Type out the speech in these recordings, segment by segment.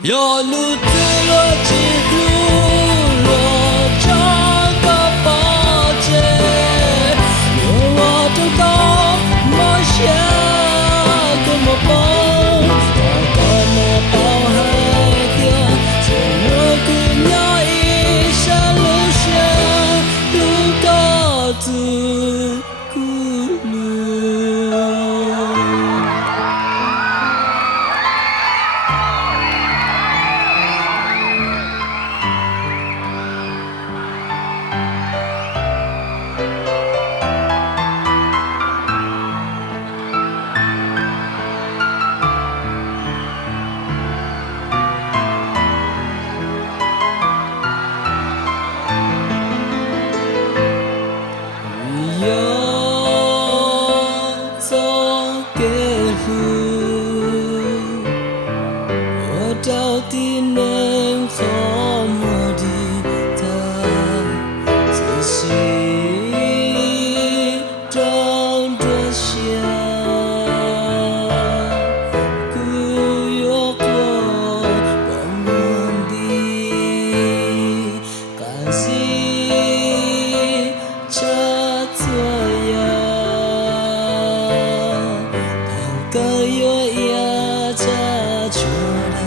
有路子我记录我这个报纸，有我这个梦想跟我蹦，我那包海的，就我姑娘一生路上路高子咕噜。到底能怎么的在自心中着想，不有过往往的感激这作样，当个有呀这出来。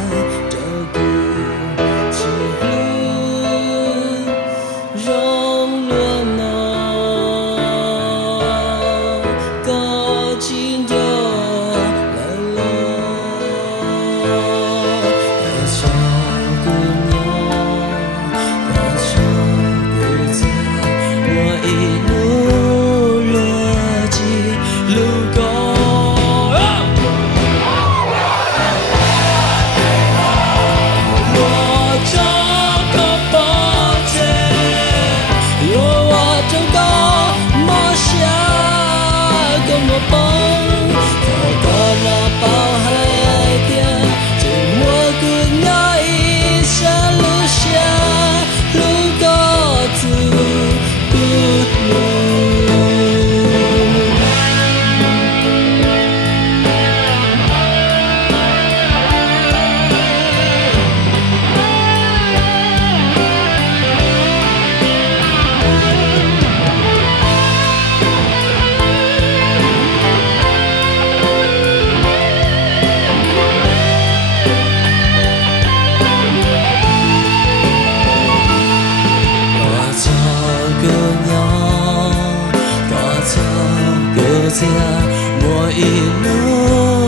我一路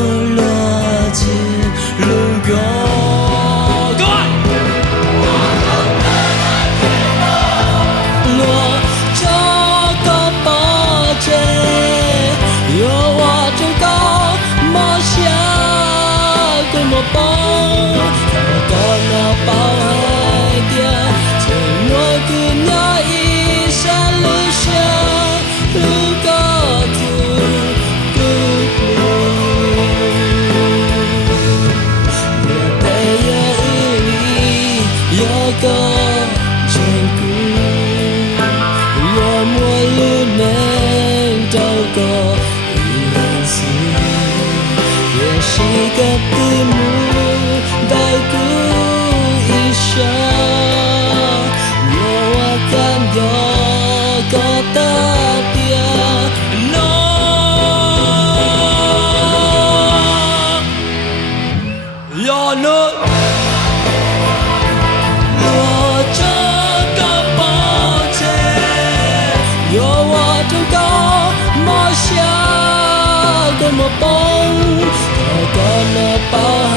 落进路沟，落这个报纸，有我这个梦想跟我蹦，到那包海的，就我姑娘一生路上路高子。个眷顾，若末路能找个人死，也是个字母到顾一生，若我感觉个特别浓，要浓。梦想跟我蹦，我跟那包海。